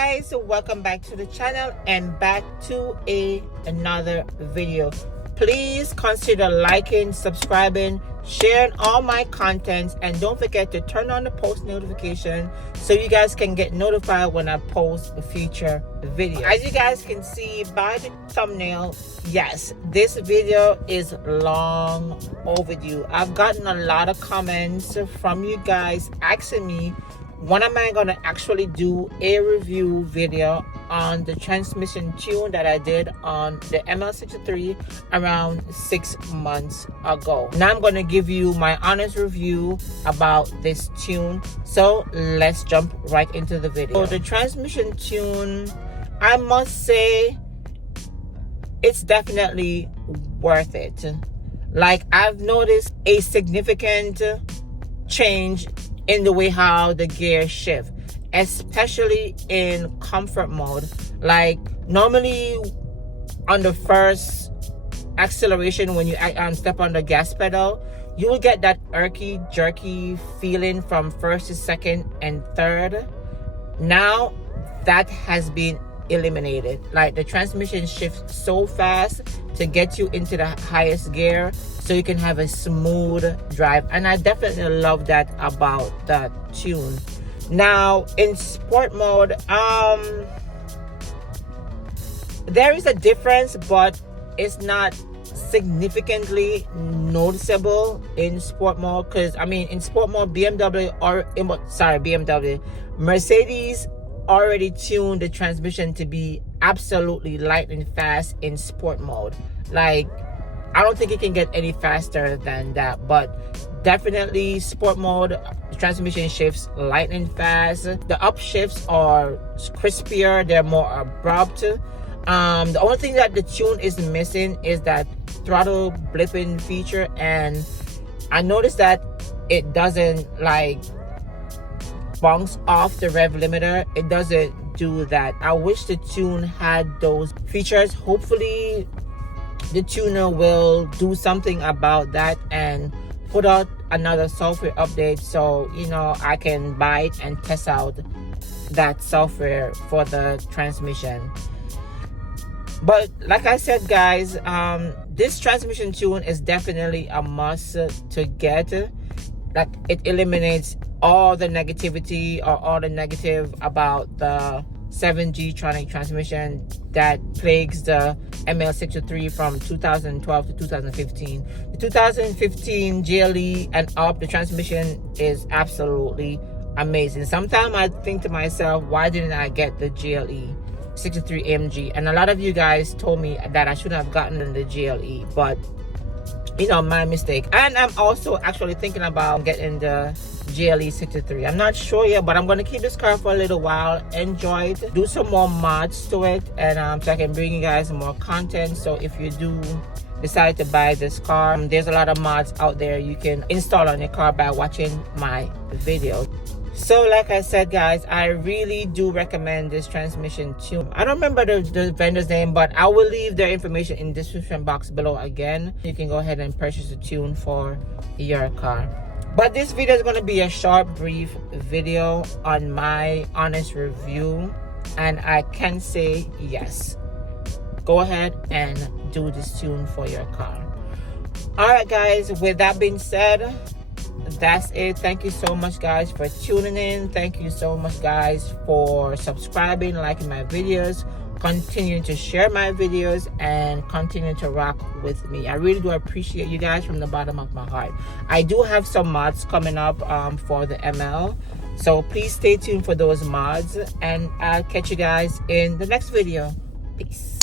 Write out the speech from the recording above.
guys, welcome back to the channel and back to another video. Please consider liking, subscribing, sharing all my contents, and don't forget to turn on the post notification so you guys can get notified when I post a future video. As you guys can see by the thumbnail, yes, this video is long overdue. I've gotten a lot of comments from you guys asking me when am I going to actually do a review video on the transmission tune that I did on the ML63 around 6 months ago. Now I'm going to give you my honest review about this tune. So let's jump right into the video. So the transmission tune, I must say, it's definitely worth it. Like, I've noticed a significant change in the way how the gears shift, especially in comfort mode. Like, normally on the first acceleration, when you step on the gas pedal, you will get that irky jerky feeling from first to second and third. Now that has been eliminated. Like, the transmission shifts so fast to get you into the highest gear so you can have a smooth drive, and I definitely love that about the tune. Now in sport mode, there is a difference, but it's not significantly noticeable in sport mode, because I mean, in sport mode, Mercedes already tuned the transmission to be absolutely lightning fast in sport mode. Like, I don't think it can get any faster than that, but definitely sport mode, the transmission shifts lightning fast. The upshifts are crispier, they're more abrupt. The only thing that the tune is missing is that throttle blipping feature, and I noticed that it doesn't like bounce off the rev limiter. It doesn't do that. I wish the tune had those features. Hopefully the tuner will do something about that and put out another software update, so you know, I can buy it and test out that software for the transmission. But like I said, guys, this transmission tune is definitely a must to get. Like, it eliminates all the negativity or all the negative about the 7G tronic transmission that plagues the ML63 from 2012 to 2015. The 2015 GLE and up, the transmission is absolutely amazing. Sometimes I think to myself, why didn't I get the GLE 63 AMG? And a lot of you guys told me that I should have gotten the GLE, but you know, my mistake. And I'm also actually thinking about getting the GLE 63. I'm not sure yet, but I'm going to keep this car for a little while, enjoy it, do some more mods to it, and so I can bring you guys more content. So if you do decide to buy this car, there's a lot of mods out there you can install on your car by watching my video. So like I said, guys, I really do recommend this transmission tune. I don't remember the vendor's name, but I will leave their information in the description box below again. You can go ahead and purchase the tune for your car. But this video is going to be a short, brief video on my honest review, and I can say yes, go ahead and do this tune for your car. Alright guys, with that being said, that's it. Thank you so much, guys, for tuning in. Thank you so much, guys, for subscribing, liking my videos, continuing to share my videos, and continue to rock with me. I really do appreciate you guys from the bottom of my heart. I do have some mods coming up for the ML, so please stay tuned for those mods, and I'll catch you guys in the next video. Peace.